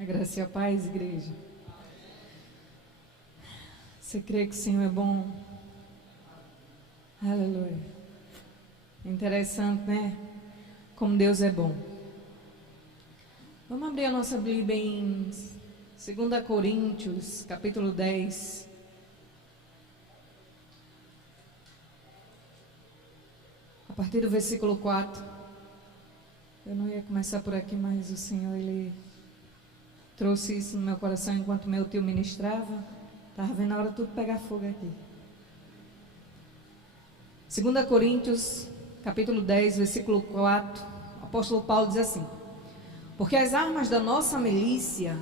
A graça e a paz, igreja. Você crê que o Senhor é bom? Aleluia. Interessante, né? Como Deus é bom. Vamos abrir a nossa Bíblia em 2 Coríntios, capítulo 10. A partir do versículo 4. Eu não ia começar por aqui, mas o Senhor, Ele trouxe isso no meu coração enquanto meu tio ministrava. Estava vendo a hora de tudo pegar fogo aqui. 2 Coríntios, capítulo 10, versículo 4. O apóstolo Paulo diz assim: porque as armas da nossa milícia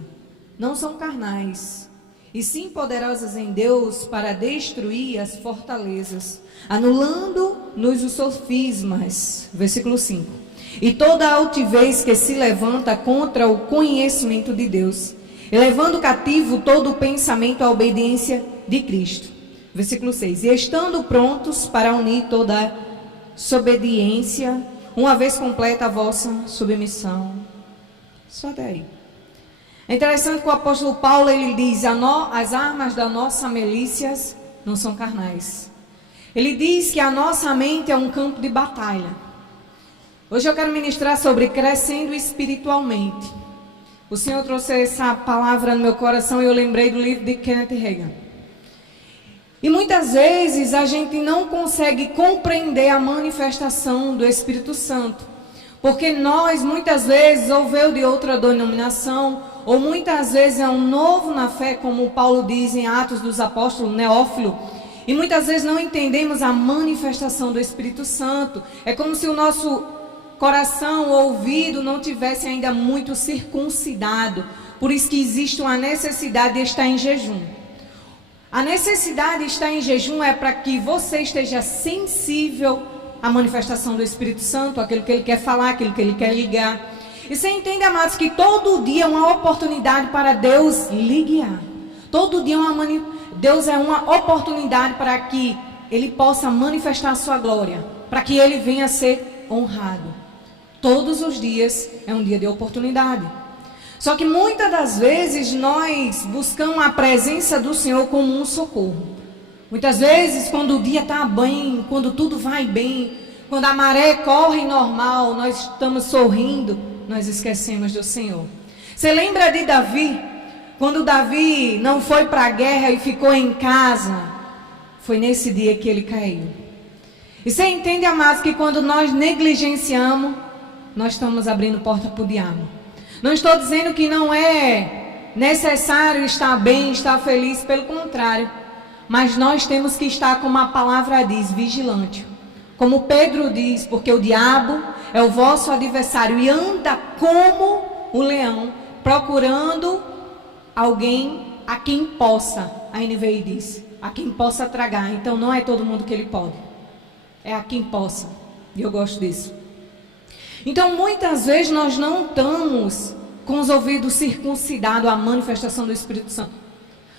não são carnais, e sim poderosas em Deus para destruir as fortalezas, anulando-nos os sofismas. Versículo 5. E toda a altivez que se levanta contra o conhecimento de Deus, e levando cativo todo o pensamento à obediência de Cristo. Versículo 6. E estando prontos para unir toda a desobediência, uma vez completa a vossa submissão. Só daí. É interessante que o apóstolo Paulo, ele diz, as armas da nossa milícias não são carnais. Ele diz que a nossa mente é um campo de batalha. Hoje eu quero ministrar sobre crescendo espiritualmente. O Senhor trouxe essa palavra no meu coração e eu lembrei do livro de Kenneth Hagin. E muitas vezes a gente não consegue compreender a manifestação do Espírito Santo. Porque nós, muitas vezes, ou veio de outra denominação, ou muitas vezes é um novo na fé, como Paulo diz em Atos dos Apóstolos, Neófilo. E muitas vezes não entendemos a manifestação do Espírito Santo. É como se o nosso coração, ouvido, não tivesse ainda muito circuncidado. Por isso que existe uma necessidade de estar em jejum. A necessidade de estar em jejum é para que você esteja sensível à manifestação do Espírito Santo, aquilo que Ele quer falar, aquilo que Ele quer ligar. E você entende, amados, que todo dia é uma oportunidade para Deus lhe guiar. Todo dia Deus é uma oportunidade para que Ele possa manifestar a sua glória, para que Ele venha a ser honrado. Todos os dias é um dia de oportunidade. Só que muitas das vezes nós buscamos a presença do Senhor como um socorro. Muitas vezes quando o dia está bem, quando tudo vai bem, quando a maré corre normal, nós estamos sorrindo, nós esquecemos do Senhor. Você lembra de Davi? Quando Davi não foi para a guerra e ficou em casa, foi nesse dia que ele caiu. E você entende, amados, que quando nós negligenciamos, nós estamos abrindo porta para o diabo. Não estou dizendo que não é necessário estar bem, estar feliz, pelo contrário. Mas nós temos que estar, como a palavra diz, vigilante. Como Pedro diz, porque o diabo é o vosso adversário e anda como o leão, procurando alguém a quem possa, a NVI diz, a quem possa tragar. Então não é todo mundo que ele pode, é a quem possa. E eu gosto disso. Então, muitas vezes nós não estamos com os ouvidos circuncidados à manifestação do Espírito Santo.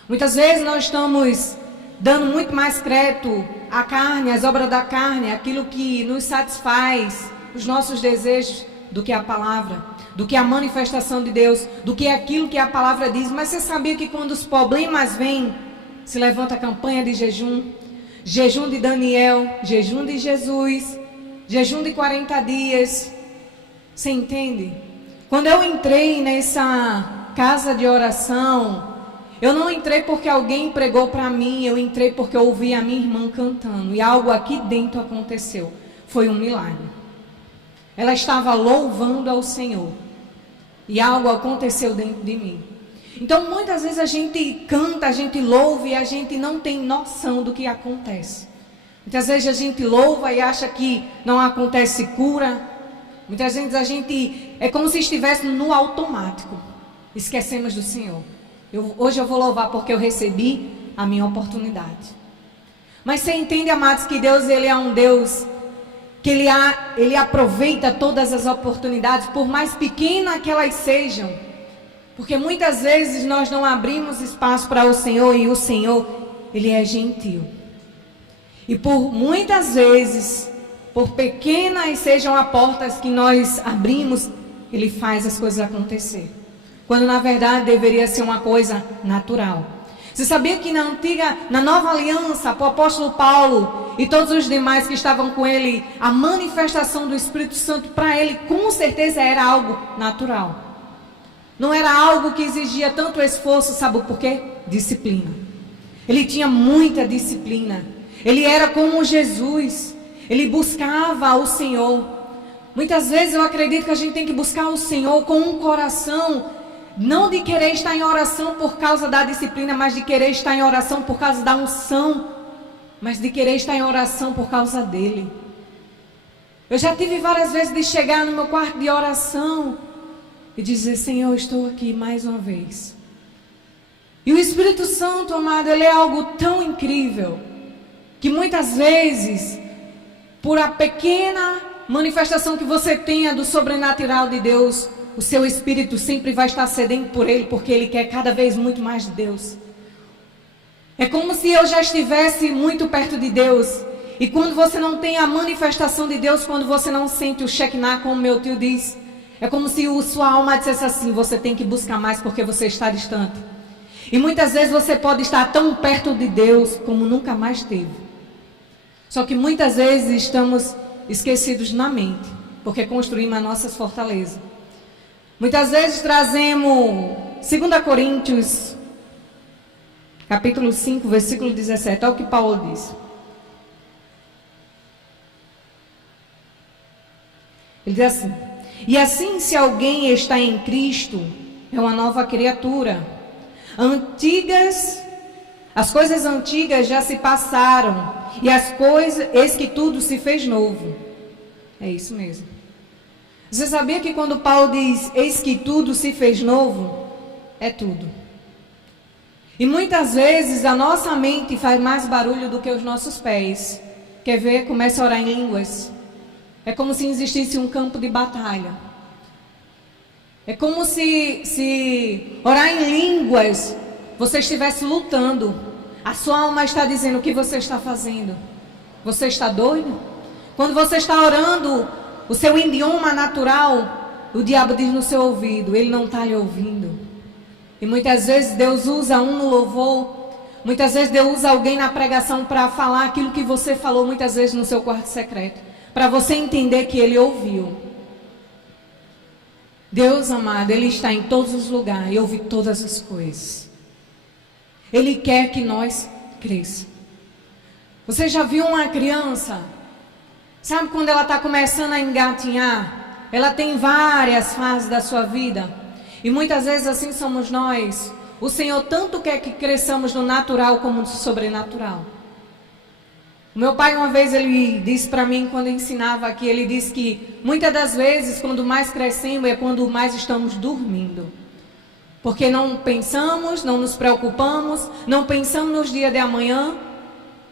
Muitas vezes nós estamos dando muito mais crédito à carne, às obras da carne, aquilo que nos satisfaz, os nossos desejos, do que a palavra, do que a manifestação de Deus, do que aquilo que a palavra diz. Mas você sabia que quando os problemas vêm, se levanta a campanha de jejum, jejum de Daniel, jejum de Jesus, jejum de 40 dias... Você entende? Quando eu entrei nessa casa de oração, eu não entrei porque alguém pregou para mim, eu entrei porque eu ouvi a minha irmã cantando. E algo aqui dentro aconteceu. Foi um milagre. Ela estava louvando ao Senhor. E algo aconteceu dentro de mim. Então muitas vezes a gente canta, a gente louva e a gente não tem noção do que acontece. Muitas vezes a gente louva e acha que não acontece cura. Muitas vezes a gente é como se estivesse no automático. Esquecemos do Senhor. Hoje eu vou louvar porque eu recebi a minha oportunidade. Mas você entende, amados, que Deus, Ele é um Deus que Ele aproveita todas as oportunidades, por mais pequenas que elas sejam. Porque muitas vezes nós não abrimos espaço para o Senhor e o Senhor, Ele é gentil. E por muitas vezes, por pequenas sejam as portas que nós abrimos, Ele faz as coisas acontecer. quando na verdade deveria ser uma coisa natural. Você sabia que na nova aliança, para o apóstolo Paulo e todos os demais que estavam com ele, a manifestação do Espírito Santo para ele com certeza era algo natural. Não era algo que exigia tanto esforço, sabe por quê? Disciplina. Ele tinha muita disciplina. Ele era como Jesus. Ele buscava o Senhor. Muitas vezes eu acredito que a gente tem que buscar o Senhor com um coração, não de querer estar em oração por causa da disciplina, mas de querer estar em oração por causa da unção, mas de querer estar em oração por causa dele. Eu já tive várias vezes de chegar no meu quarto de oração e dizer: Senhor, estou aqui mais uma vez. E o Espírito Santo, amado, ele é algo tão incrível, que muitas vezes, por a pequena manifestação que você tenha do sobrenatural de Deus, o seu espírito sempre vai estar sedento por ele, porque ele quer cada vez muito mais de Deus. É como se eu já estivesse muito perto de Deus. E quando você não tem a manifestação de Deus, quando você não sente o Shekinah, como meu tio diz, é como se sua alma dissesse assim: você tem que buscar mais porque você está distante. E muitas vezes você pode estar tão perto de Deus como nunca mais teve. Só que muitas vezes estamos esquecidos na mente, porque construímos as nossas fortalezas. Muitas vezes trazemos 2 Coríntios, capítulo 5, versículo 17. Olha o que Paulo diz. Ele diz assim: e assim, se alguém está em Cristo, é uma nova criatura. As coisas antigas já se passaram, e eis que tudo se fez novo. É isso mesmo. Você sabia que quando Paulo diz, eis que tudo se fez novo, é tudo. E muitas vezes a nossa mente faz mais barulho do que os nossos pés. Quer ver? Começa a orar em línguas. É como se existisse um campo de batalha. É como se orar em línguas, você estivesse lutando. A sua alma está dizendo: o que você está fazendo? Você está doido? Quando você está orando o seu idioma natural, o diabo diz no seu ouvido: ele não está lhe ouvindo. E muitas vezes Deus usa um no louvor, muitas vezes Deus usa alguém na pregação para falar aquilo que você falou muitas vezes no seu quarto secreto, para você entender que ele ouviu. Deus amado, ele está em todos os lugares e ouve todas as coisas. Ele quer que nós cresçamos. Você já viu uma criança? Sabe quando ela está começando a engatinhar? Ela tem várias fases da sua vida. E muitas vezes assim somos nós. O Senhor tanto quer que cresçamos no natural como no sobrenatural. O meu pai uma vez ele disse para mim, quando ensinava aqui, ele disse que muitas das vezes quando mais crescemos é quando mais estamos dormindo. Porque não pensamos, não nos preocupamos, não pensamos nos dias de amanhã,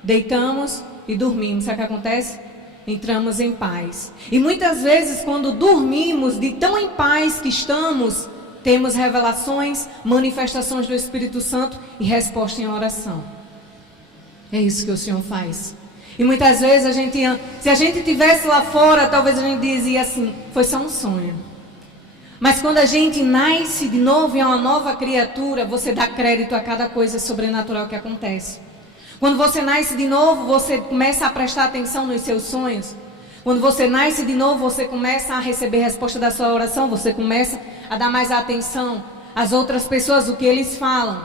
deitamos e dormimos. Sabe o que acontece? Entramos em paz. E muitas vezes quando dormimos, de tão em paz que estamos, temos revelações, manifestações do Espírito Santo e resposta em oração. É isso que o Senhor faz. E muitas vezes se a gente estivesse lá fora, talvez a gente dizia assim: foi só um sonho. Mas quando a gente nasce de novo e é uma nova criatura, você dá crédito a cada coisa sobrenatural que acontece. Quando você nasce de novo, você começa a prestar atenção nos seus sonhos. Quando você nasce de novo, você começa a receber resposta da sua oração, você começa a dar mais atenção às outras pessoas, o que eles falam.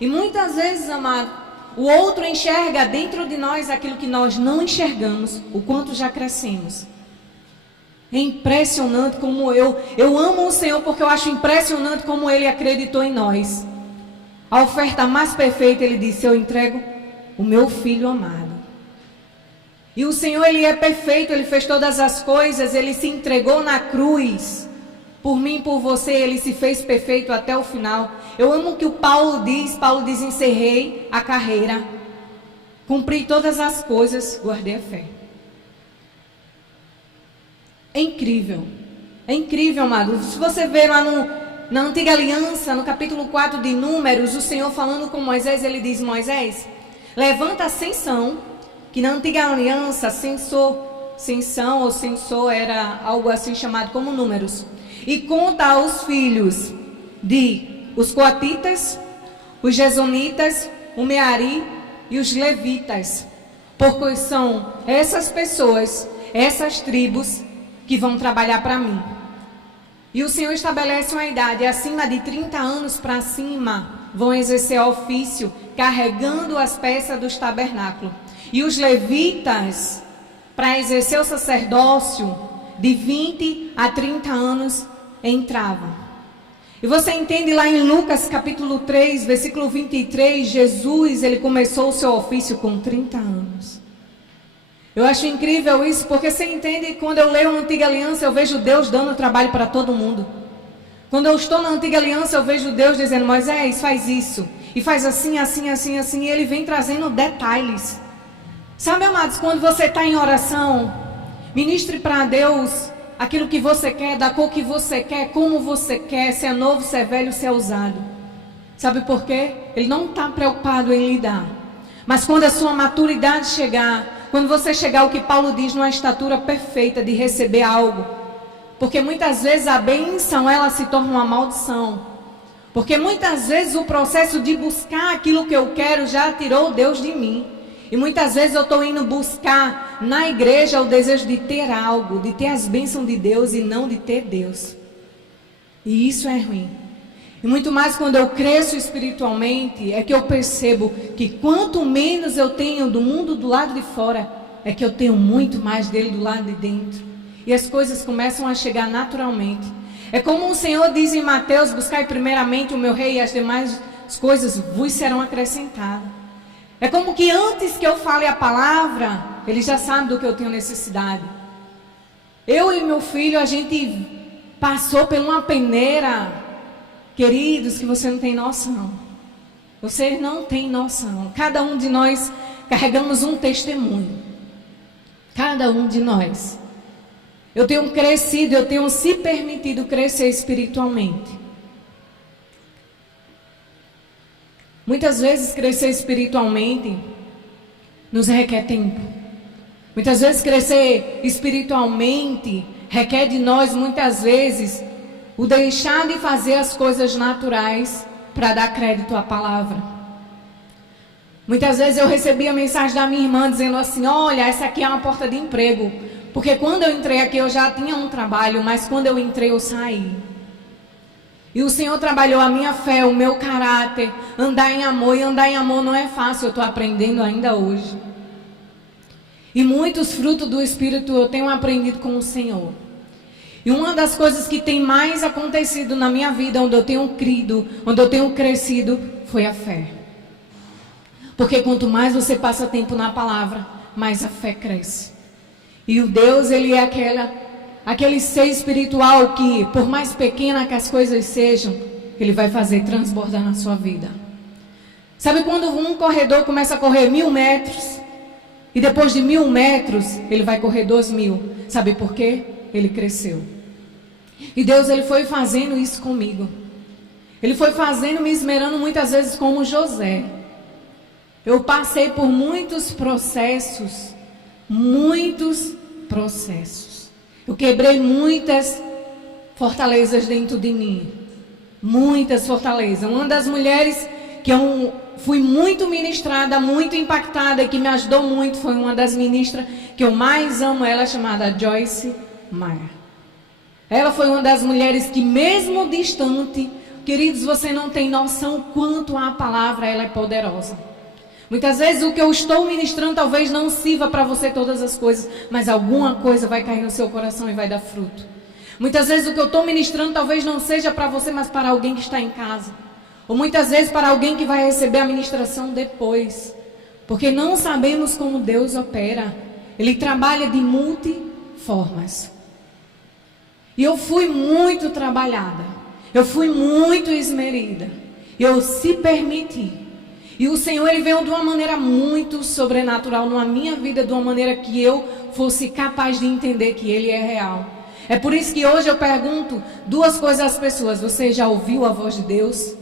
E muitas vezes, amado, o outro enxerga dentro de nós aquilo que nós não enxergamos, o quanto já crescemos. É impressionante como eu amo o Senhor, porque eu acho impressionante como Ele acreditou em nós. A oferta mais perfeita, Ele disse: eu entrego o meu filho amado. E o Senhor, Ele é perfeito, Ele fez todas as coisas, Ele se entregou na cruz. Por mim e por você, Ele se fez perfeito até o final. Eu amo o que o Paulo diz, encerrei a carreira, cumpri todas as coisas, guardei a fé. É incrível, amado. Se você ver lá na antiga aliança, no capítulo 4 de Números, o Senhor falando com Moisés, Ele diz: Moisés, levanta a Sansão, que na antiga aliança, Sansão ou Sensor era algo assim chamado como números, e conta aos filhos de os coatitas, os gesonitas, o Meari e os levitas, porque são essas pessoas, essas tribos que vão trabalhar para mim. E o Senhor estabelece uma idade, acima de 30 anos para cima, vão exercer ofício, carregando as peças dos tabernáculos. E os levitas, para exercer o sacerdócio, de 20 a 30 anos, entravam. E você entende lá em Lucas capítulo 3, versículo 23, Jesus, ele começou o seu ofício com 30 anos. Eu acho incrível isso, porque você entende, quando eu leio a Antiga Aliança, eu vejo Deus dando trabalho para todo mundo. Quando eu estou na Antiga Aliança, eu vejo Deus dizendo, Moisés, faz isso, e faz assim, assim, assim, assim, e ele vem trazendo detalhes. Sabe, amados, quando você está em oração, ministre para Deus aquilo que você quer, da cor que você quer, como você quer, se é novo, se é velho, se é usado. Sabe por quê? Ele não está preocupado em lhe dar. Mas quando a sua maturidade chegar, quando você chegar ao que Paulo diz, numa estatura perfeita de receber algo, porque muitas vezes a bênção, ela se torna uma maldição. Porque muitas vezes o processo de buscar aquilo que eu quero já tirou Deus de mim. E muitas vezes eu estou indo buscar na igreja o desejo de ter algo, de ter as bênçãos de Deus e não de ter Deus. E isso é ruim. E muito mais quando eu cresço espiritualmente, é que eu percebo que quanto menos eu tenho do mundo do lado de fora, é que eu tenho muito mais dele do lado de dentro. E as coisas começam a chegar naturalmente. É como o Senhor diz em Mateus, buscai primeiramente o meu rei e as demais coisas vos serão acrescentadas. É como que antes que eu fale a palavra, ele já sabe do que eu tenho necessidade. Eu e meu filho, a gente passou por uma peneira, queridos, que você não tem noção. Você não tem noção. Cada um de nós carregamos um testemunho. Cada um de nós. Eu tenho crescido, eu tenho se permitido crescer espiritualmente. Muitas vezes crescer espiritualmente nos requer tempo. Muitas vezes crescer espiritualmente requer de nós, muitas vezes, o deixar de fazer as coisas naturais para dar crédito à palavra. Muitas vezes eu recebi a mensagem da minha irmã dizendo assim, olha, essa aqui é uma porta de emprego. Porque quando eu entrei aqui eu já tinha um trabalho, mas quando eu entrei eu saí. E o Senhor trabalhou a minha fé, o meu caráter, andar em amor. E andar em amor não é fácil, eu estou aprendendo ainda hoje. E muitos frutos do Espírito eu tenho aprendido com o Senhor. E uma das coisas que tem mais acontecido na minha vida, onde eu tenho crido, onde eu tenho crescido, foi a fé. Porque quanto mais você passa tempo na palavra, mais a fé cresce. E o Deus, ele é aquele ser espiritual que, por mais pequena que as coisas sejam, ele vai fazer transbordar na sua vida. Sabe quando um corredor começa a correr 1000 metros, e depois de 1000 metros, ele vai correr 2000. Sabe por quê? Ele cresceu. E Deus, ele foi fazendo isso comigo. Ele foi fazendo, me esmerando muitas vezes como José. Eu passei por muitos processos. Eu quebrei muitas fortalezas dentro de mim. Muitas fortalezas. Uma das mulheres que eu fui muito ministrada, muito impactada e que me ajudou muito foi uma das ministras que eu mais amo, ela chamada Joyce Meyer. Ela foi uma das mulheres que mesmo distante, queridos, você não tem noção quanto a palavra ela é poderosa. Muitas vezes o que eu estou ministrando talvez não sirva para você todas as coisas, mas alguma coisa vai cair no seu coração e vai dar fruto. Muitas vezes o que eu estou ministrando talvez não seja para você, mas para alguém que está em casa. Ou muitas vezes para alguém que vai receber a ministração depois. Porque não sabemos como Deus opera. Ele trabalha de multiformas. E eu fui muito trabalhada. Eu fui muito esmerida. Eu se permiti. E o Senhor, ele veio de uma maneira muito sobrenatural na minha vida, de uma maneira que eu fosse capaz de entender que ele é real. É por isso que hoje eu pergunto duas coisas às pessoas. Você já ouviu a voz de Deus?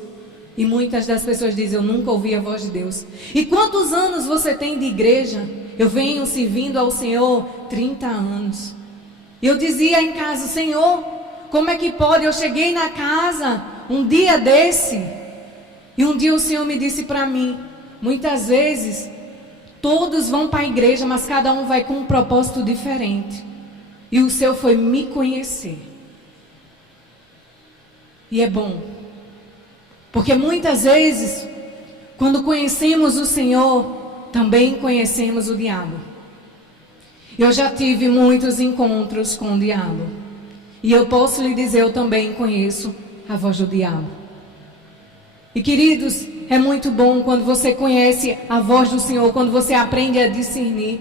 E muitas das pessoas dizem, eu nunca ouvi a voz de Deus. E quantos anos você tem de igreja? Eu venho servindo ao Senhor 30 anos. E eu dizia em casa, Senhor, como é que pode? Eu cheguei na casa, um dia desse, e um dia o Senhor me disse para mim, muitas vezes, todos vão para a igreja, mas cada um vai com um propósito diferente. E o seu foi me conhecer. E é bom. Porque muitas vezes, quando conhecemos o Senhor, também conhecemos o diabo. Eu já tive muitos encontros com o diabo. E eu posso lhe dizer, eu também conheço a voz do diabo. E queridos, é muito bom quando você conhece a voz do Senhor, quando você aprende a discernir.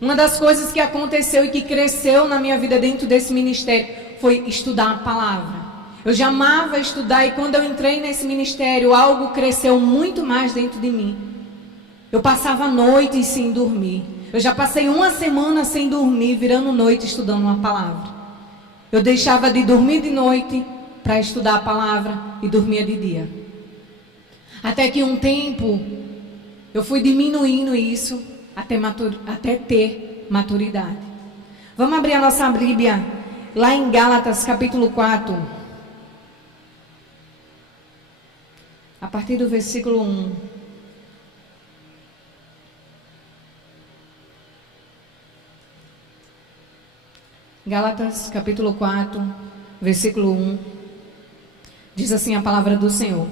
Uma das coisas que aconteceu e que cresceu na minha vida dentro desse ministério foi estudar a palavra. Eu já amava estudar e quando eu entrei nesse ministério, algo cresceu muito mais dentro de mim. Eu passava noites sem dormir. Eu já passei uma semana sem dormir, virando noite estudando uma palavra. Eu deixava de dormir de noite para estudar a palavra e dormia de dia. Até que um tempo eu fui diminuindo isso até ter maturidade. Vamos abrir a nossa Bíblia lá em Gálatas capítulo 4. A partir do versículo 1. Gálatas capítulo 4, versículo 1. Diz assim a palavra do Senhor.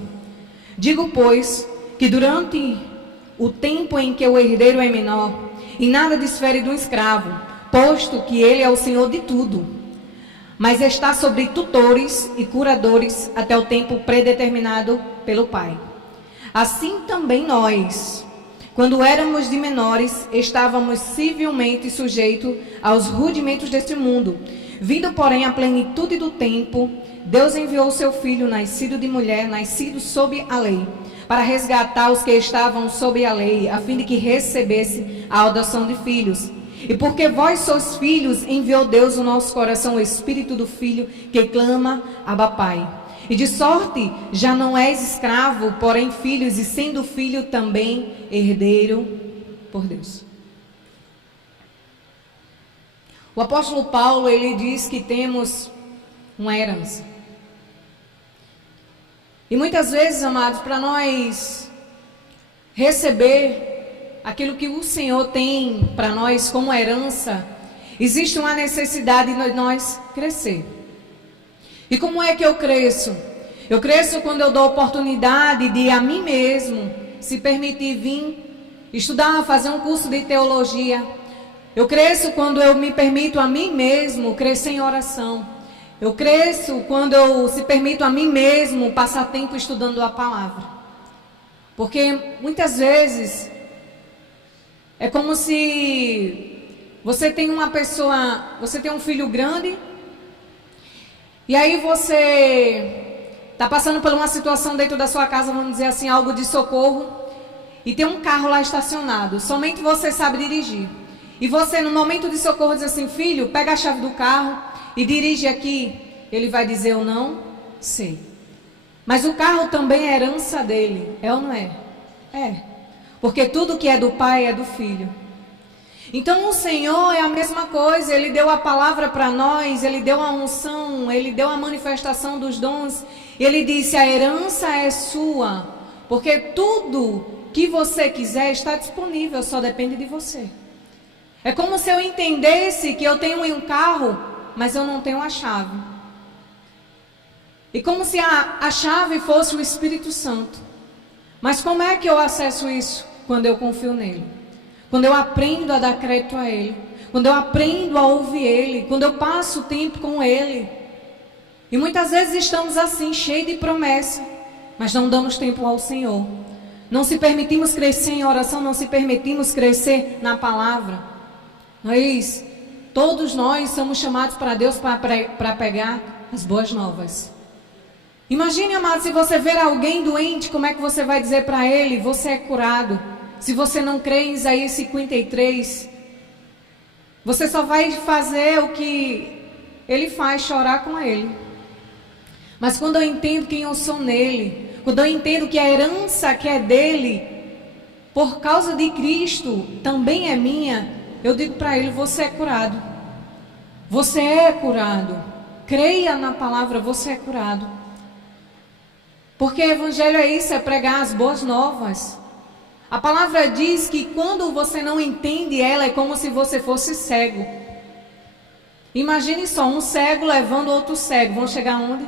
Digo, pois, que durante o tempo em que o herdeiro é menor, e nada difere do escravo, posto que ele é o senhor de tudo, mas está sobre tutores e curadores até o tempo predeterminado pelo Pai. Assim também nós, quando éramos de menores, estávamos civilmente sujeitos aos rudimentos deste mundo. Vindo, porém, a plenitude do tempo, Deus enviou o seu Filho, nascido de mulher, nascido sob a lei, para resgatar os que estavam sob a lei, a fim de que recebesse a adoção de filhos. E porque vós sois filhos, enviou Deus no nosso coração o Espírito do Filho, que clama, Abba, Pai. E de sorte, já não és escravo, porém filhos, e sendo filho também herdeiro por Deus. O apóstolo Paulo, ele diz que temos uma herança. E muitas vezes, amados, para nós receber aquilo que o Senhor tem para nós como herança, existe uma necessidade de nós crescer. E como é que eu cresço? Eu cresço quando eu dou oportunidade de a mim mesmo se permitir vir estudar, fazer um curso de teologia. Eu cresço quando eu me permito a mim mesmo crescer em oração. Eu cresço quando eu se permito a mim mesmo passar tempo estudando a palavra. Porque muitas vezes é como se você tem uma pessoa, você tem um filho grande e aí você está passando por uma situação dentro da sua casa, vamos dizer assim, algo de socorro, e tem um carro lá estacionado, somente você sabe dirigir. E você, no momento de socorro, diz assim, filho, pega a chave do carro e dirige aqui. Ele vai dizer, eu não sei. Mas o carro também é herança dele, é ou não é? É, porque tudo que é do pai é do filho. Então o Senhor é a mesma coisa, Ele deu a palavra para nós, Ele deu a unção, Ele deu a manifestação dos dons. Ele disse, a herança é sua, porque tudo que você quiser está disponível, só depende de você. É como se eu entendesse que eu tenho um carro, mas eu não tenho a chave. E como se a chave fosse o Espírito Santo. Mas como é que eu acesso isso? Quando eu confio nele. Quando eu aprendo a dar crédito a Ele. Quando eu aprendo a ouvir Ele. Quando eu passo tempo com Ele. E muitas vezes estamos assim, cheios de promessa, mas não damos tempo ao Senhor. Não se permitimos crescer em oração, não se permitimos crescer na palavra. Mas todos nós somos chamados para Deus para pegar as boas novas. Imagine, amado, se você ver alguém doente, como é que você vai dizer para ele, você é curado? Se você não crê em Isaías 53, você só vai fazer o que ele faz, chorar com ele. Mas quando eu entendo quem eu sou nele, quando eu entendo que a herança que é dele, por causa de Cristo, também é minha, eu digo para ele, você é curado. Você é curado. Creia na palavra, você é curado. Porque evangelho é isso, é pregar as boas novas. A palavra diz que quando você não entende ela, é como se você fosse cego. Imagine só, um cego levando outro cego. Vão chegar onde?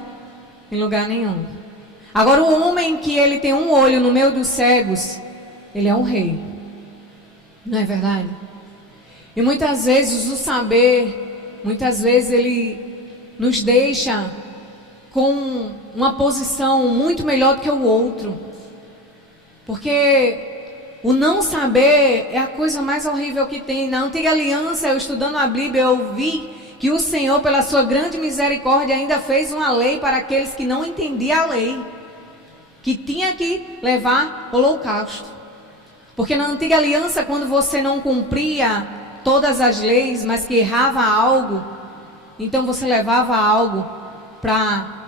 Em lugar nenhum. Agora o homem que ele tem um olho no meio dos cegos, ele é um rei. Não é verdade? E muitas vezes o saber, muitas vezes ele nos deixa com uma posição muito melhor do que o outro. Porque o não saber é a coisa mais horrível que tem. Na antiga aliança, eu estudando a Bíblia, eu vi que o Senhor, pela sua grande misericórdia, ainda fez uma lei para aqueles que não entendiam a lei, que tinha que levar holocausto. Porque na antiga aliança, quando você não cumpria todas as leis, mas que errava algo, então você levava algo para,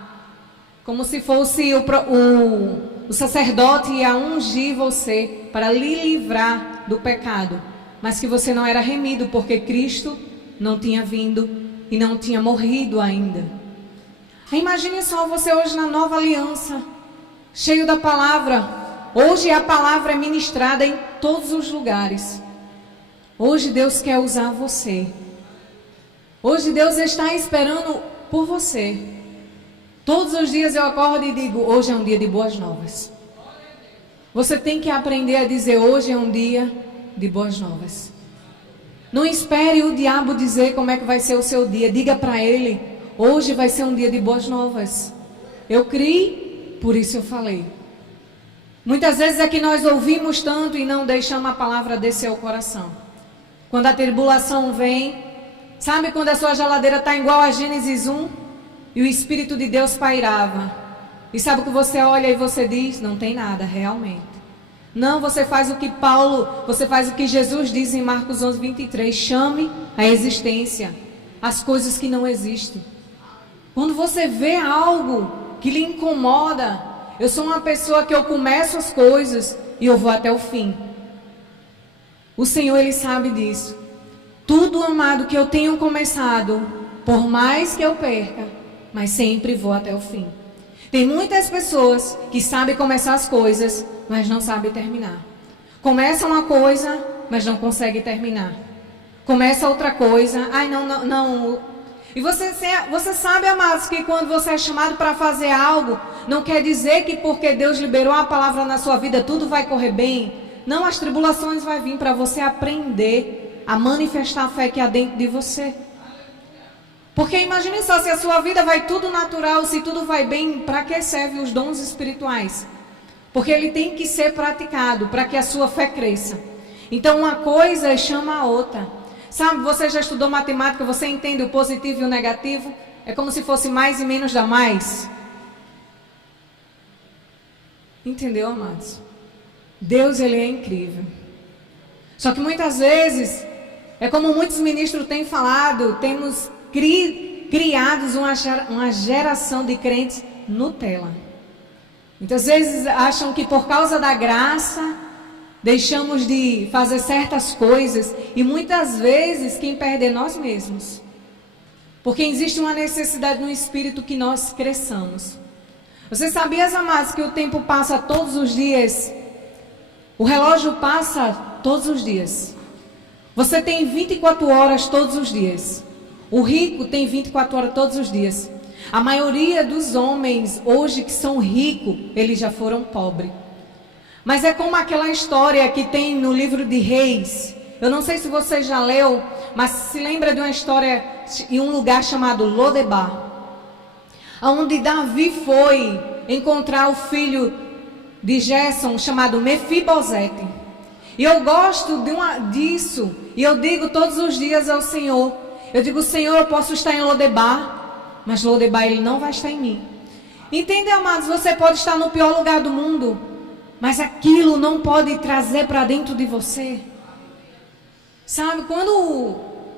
como se fosse o sacerdote ia ungir você para lhe livrar do pecado, mas que você não era remido, porque Cristo não tinha vindo e não tinha morrido ainda. Imagine só você hoje na nova aliança, cheio da palavra. Hoje a palavra é ministrada em todos os lugares. Hoje Deus quer usar você. Hoje Deus está esperando por você. Todos os dias eu acordo e digo, hoje é um dia de boas novas. Você tem que aprender a dizer, hoje é um dia de boas novas. Não espere o diabo dizer como é que vai ser o seu dia. Diga para ele, hoje vai ser um dia de boas novas. Eu criei, por isso eu falei. Muitas vezes é que nós ouvimos tanto e não deixamos a palavra descer ao coração. Quando a tribulação vem, sabe quando a sua geladeira está igual a Gênesis 1? E o Espírito de Deus pairava. E sabe o que você olha e você diz? Não tem nada, realmente. Não, você faz o que você faz o que Jesus diz em Marcos 11, 23. Chame a existência as coisas que não existem. Quando você vê algo que lhe incomoda, eu sou uma pessoa que eu começo as coisas e eu vou até o fim. O Senhor, Ele sabe disso. Tudo, amado, que eu tenho começado, por mais que eu perca, mas sempre vou até o fim. Tem muitas pessoas que sabem começar as coisas, mas não sabem terminar. Começa uma coisa, mas não consegue terminar. Começa outra coisa, ai não. E você sabe, amados, que quando você é chamado para fazer algo, não quer dizer que porque Deus liberou a palavra na sua vida, tudo vai correr bem. Não, as tribulações vão vir para você aprender a manifestar a fé que há dentro de você. Porque imagine só, se a sua vida vai tudo natural, se tudo vai bem, para que servem os dons espirituais? Porque ele tem que ser praticado para que a sua fé cresça. Então uma coisa chama a outra. Sabe, você já estudou matemática, você entende o positivo e o negativo? É como se fosse mais e menos dá mais. Entendeu, amados? Deus, Ele é incrível. Só que muitas vezes, é como muitos ministros têm falado, temos criados uma geração de crentes Nutella. Muitas vezes acham que por causa da graça, deixamos de fazer certas coisas. E muitas vezes quem perde é nós mesmos. Porque existe uma necessidade no Espírito que nós cresçamos. Você sabia, amados, que o tempo passa todos os dias? O relógio passa todos os dias. Você tem 24 horas todos os dias. O rico tem 24 horas todos os dias. A maioria dos homens hoje que são ricos, eles já foram pobres. Mas é como aquela história que tem no livro de Reis. Eu não sei se você já leu, mas se lembra de uma história em um lugar chamado Lodebar, onde Davi foi encontrar o filho de Gerson, chamado Mefibosete. E eu gosto disso, e eu digo todos os dias ao Senhor, eu digo, Senhor, eu posso estar em Lodebar, mas Lodebar ele não vai estar em mim. Entende, amados? Você pode estar no pior lugar do mundo, mas aquilo não pode trazer para dentro de você. Sabe,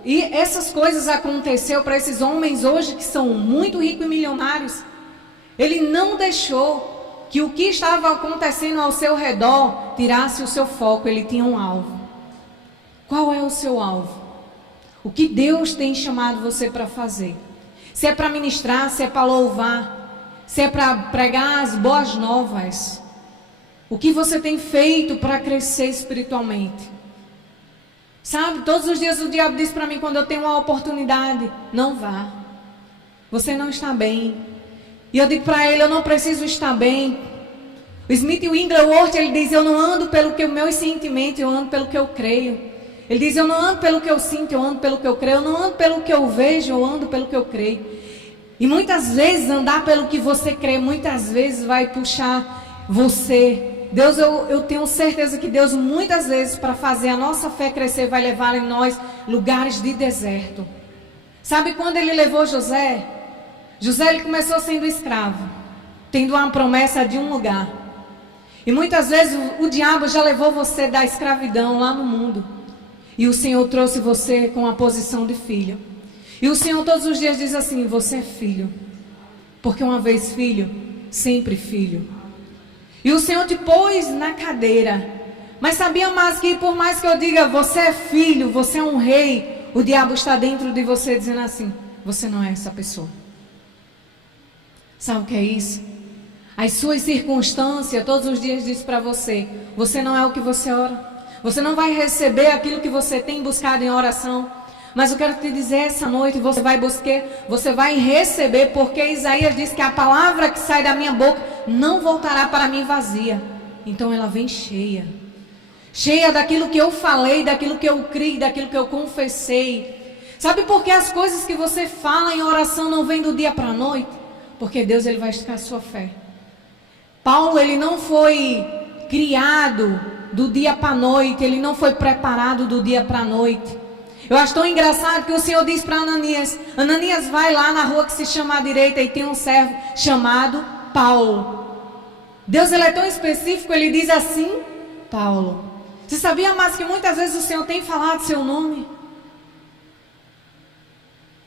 e essas coisas aconteceu para esses homens hoje que são muito ricos e milionários, ele não deixou que o que estava acontecendo ao seu redor tirasse o seu foco. Ele tinha um alvo. Qual é o seu alvo? O que Deus tem chamado você para fazer? Se é para ministrar, se é para louvar, se é para pregar as boas novas, o que você tem feito para crescer espiritualmente? Sabe, todos os dias o diabo diz para mim, quando eu tenho uma oportunidade, não vá. Você não está bem. E eu digo para ele, eu não preciso estar bem. O Smith Wigglesworth, ele diz, eu não ando pelo que os meus sentimentos, eu ando pelo que eu creio. Ele diz, eu não ando pelo que eu sinto, eu ando pelo que eu creio. Eu não ando pelo que eu vejo, eu ando pelo que eu creio. E muitas vezes andar pelo que você crê, muitas vezes vai puxar você. Deus, eu tenho certeza que Deus muitas vezes para fazer a nossa fé crescer vai levar em nós lugares de deserto. Sabe quando ele levou José? José ele começou sendo escravo, tendo uma promessa de um lugar. E muitas vezes o diabo já levou você da escravidão lá no mundo. E o Senhor trouxe você com a posição de filho. E o Senhor todos os dias diz assim, você é filho. Porque uma vez filho, sempre filho. E o Senhor te pôs na cadeira. Mas sabia mais que por mais que eu diga, você é filho, você é um rei, o diabo está dentro de você dizendo assim, você não é essa pessoa. Sabe o que é isso? As suas circunstâncias todos os dias diz para você, você não é o que você ora. Você não vai receber aquilo que você tem buscado em oração. Mas eu quero te dizer essa noite, você vai buscar, você vai receber, porque Isaías diz que a palavra que sai da minha boca não voltará para mim vazia. Então ela vem cheia. Cheia daquilo que eu falei, daquilo que eu criei, daquilo que eu confessei. Sabe por que as coisas que você fala em oração não vêm do dia para a noite? Porque Deus ele vai esticar a sua fé. Paulo ele não foi criado do dia para a noite, ele não foi preparado do dia para a noite. Eu acho tão engraçado que o Senhor diz para Ananias, Ananias vai lá na rua que se chama à direita e tem um servo chamado Paulo. Deus ele é tão específico, ele diz assim, Paulo. Você sabia, mais que muitas vezes o Senhor tem falado seu nome?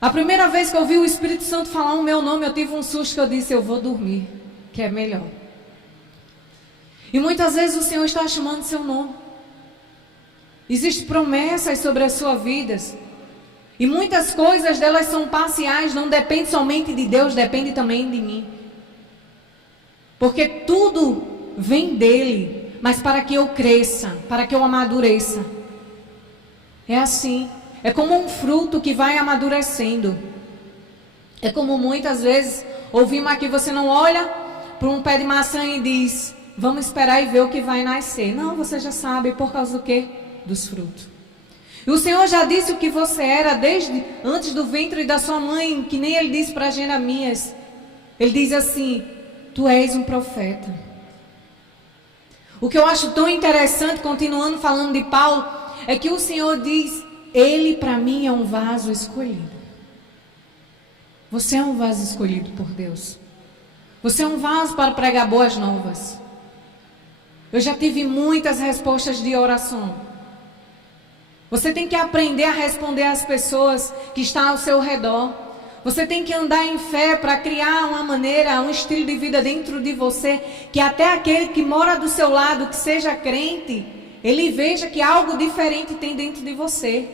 A primeira vez que eu ouvi o Espírito Santo falar o meu nome, eu tive um susto que eu disse, eu vou dormir, que é melhor. E muitas vezes o Senhor está chamando seu nome. Existem promessas sobre as suas vidas. E muitas coisas delas são parciais, não depende somente de Deus, depende também de mim. Porque tudo vem dele, mas para que eu cresça, para que eu amadureça. É assim, é como um fruto que vai amadurecendo. É como muitas vezes ouvimos aqui, você não olha para um pé de maçã e diz, vamos esperar e ver o que vai nascer. Não, você já sabe, por causa do quê? Dos frutos. E o Senhor já disse o que você era desde antes do ventre da sua mãe, que nem ele disse para Jeremias. Ele diz assim, tu és um profeta. O que eu acho tão interessante, continuando falando de Paulo, é que o Senhor diz, ele para mim é um vaso escolhido. Você é um vaso escolhido por Deus. Você é um vaso para pregar boas novas. Eu já tive muitas respostas de oração. Você tem que aprender a responder às pessoas que estão ao seu redor. Você tem que andar em fé para criar uma maneira, um estilo de vida dentro de você, que até aquele que mora do seu lado, que seja crente, ele veja que algo diferente tem dentro de você.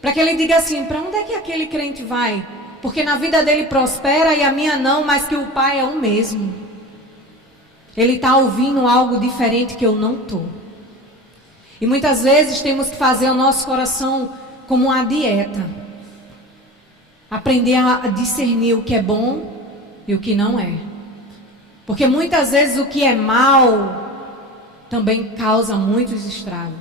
Para que ele diga assim, para onde é que aquele crente vai? Porque na vida dele prospera e a minha não, mas que o Pai é o mesmo. Ele está ouvindo algo diferente que eu não estou. E muitas vezes temos que fazer o nosso coração como uma dieta. Aprender a discernir o que é bom e o que não é. Porque muitas vezes o que é mal também causa muitos estragos.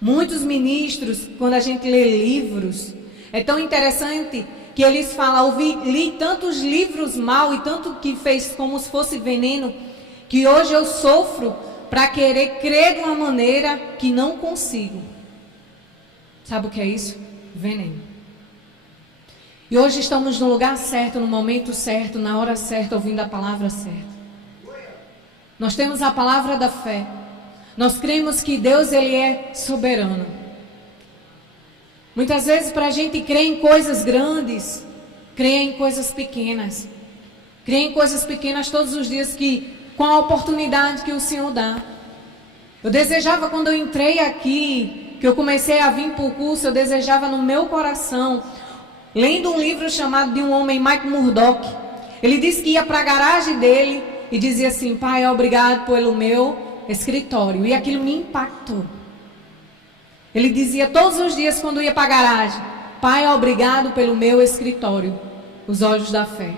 Muitos ministros, quando a gente lê livros, é tão interessante que eles falam, li tantos livros mal e tanto que fez como se fosse veneno, que hoje eu sofro para querer crer de uma maneira que não consigo. Sabe o que é isso? Veneno. E hoje estamos no lugar certo, no momento certo, na hora certa, ouvindo a palavra certa. Nós temos a palavra da fé. Nós cremos que Deus ele é soberano. Muitas vezes para a gente crer em coisas grandes, crer em coisas pequenas. Crer em coisas pequenas todos os dias com a oportunidade que o Senhor dá. Eu desejava quando eu entrei aqui, que eu comecei a vir para o curso, eu desejava no meu coração, lendo um livro chamado de um homem, Mike Murdock, Ele disse que ia para a garagem dele e dizia assim: Pai, obrigado pelo meu escritório. E aquilo me impactou. Ele dizia todos os dias quando ia para a garagem: Pai, obrigado pelo meu escritório. Os olhos da fé.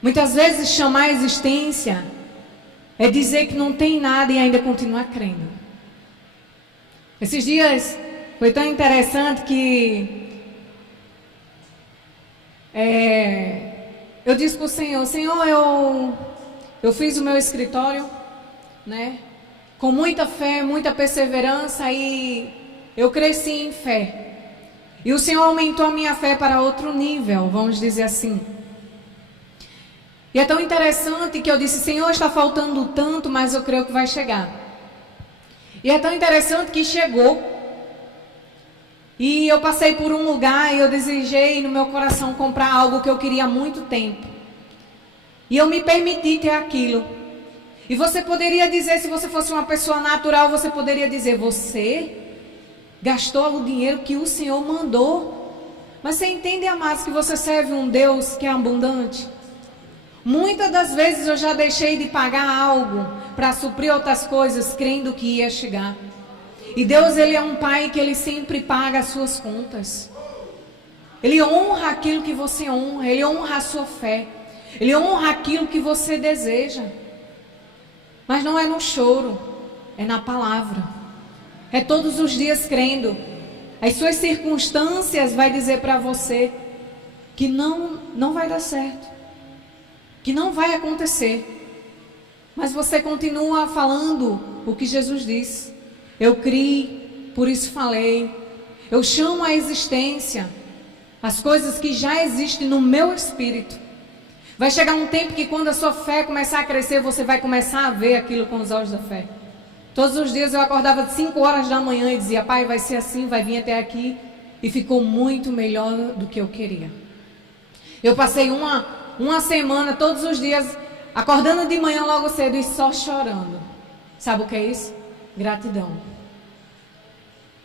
Muitas vezes chamar a existência é dizer que não tem nada e ainda continuar crendo. Esses dias foi tão interessante que eu disse para o Senhor: Senhor, eu fiz o meu escritório, né, com muita fé, muita perseverança, e eu cresci em fé. E o Senhor aumentou a minha fé para outro nível, vamos dizer assim. E é tão interessante que eu disse: Senhor, está faltando tanto, mas eu creio que vai chegar. E é tão interessante que chegou. E eu passei por um lugar e eu desejei no meu coração comprar algo que eu queria há muito tempo. E eu me permiti ter aquilo. E você poderia dizer, se você fosse uma pessoa natural, você poderia dizer: você gastou o dinheiro que o Senhor mandou. Mas você entende, amados, que você serve um Deus que é abundante? Muitas das vezes eu já deixei de pagar algo para suprir outras coisas, crendo que ia chegar. E Deus, Ele é um Pai que Ele sempre paga as suas contas. Ele honra aquilo que você honra, Ele honra a sua fé, Ele honra aquilo que você deseja. Mas não é no choro, é na palavra. É todos os dias crendo. As suas circunstâncias vai dizer para você que não vai dar certo, que não vai acontecer. Mas você continua falando o que Jesus disse: eu criei, por isso falei. Eu chamo à existência as coisas que já existem no meu espírito. Vai chegar um tempo que quando a sua fé começar a crescer, você vai começar a ver aquilo com os olhos da fé. Todos os dias eu acordava de 5 horas da manhã e dizia: Pai, vai ser assim, vai vir até aqui. E ficou muito melhor do que eu queria. Eu passei uma semana, todos os dias, acordando de manhã logo cedo e só chorando. Sabe o que é isso? Gratidão.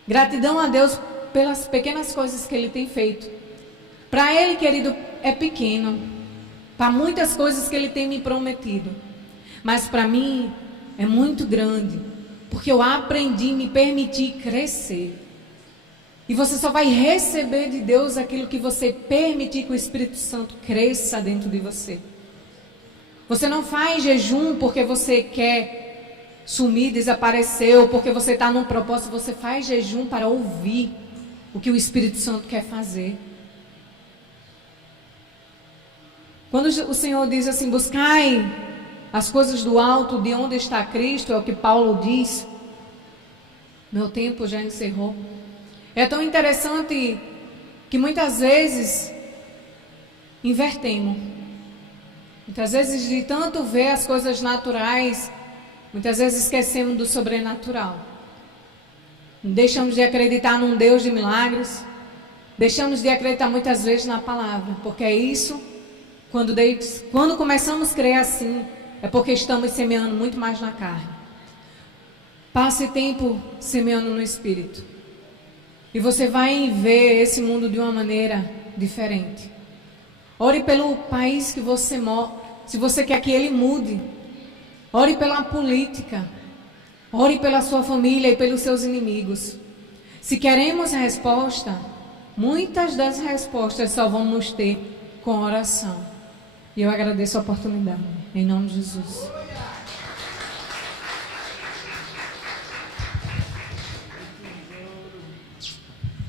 Gratidão a Deus pelas pequenas coisas que Ele tem feito. Para Ele, querido, é pequeno. Para muitas coisas que Ele tem me prometido. Mas para mim é muito grande. Porque eu aprendi a me permitir crescer. E você só vai receber de Deus aquilo que você permitir que o Espírito Santo cresça dentro de você. Você não faz jejum porque você quer sumir, desaparecer, ou porque você está num propósito. Você faz jejum para ouvir o que o Espírito Santo quer fazer. Quando o Senhor diz assim: buscai as coisas do alto, de onde está Cristo, é o que Paulo diz. Meu tempo já encerrou. É tão interessante que muitas vezes invertemos. Muitas vezes, de tanto ver as coisas naturais, muitas vezes esquecemos do sobrenatural. Deixamos de acreditar num Deus de milagres. Deixamos de acreditar muitas vezes na palavra. Porque é isso, quando começamos a crer assim, é porque estamos semeando muito mais na carne. Passe tempo semeando no Espírito. E você vai ver esse mundo de uma maneira diferente. Ore pelo país que você mora, se você quer que ele mude. Ore pela política. Ore pela sua família e pelos seus inimigos. Se queremos a resposta, muitas das respostas só vamos ter com oração. E eu agradeço a oportunidade. Em nome de Jesus.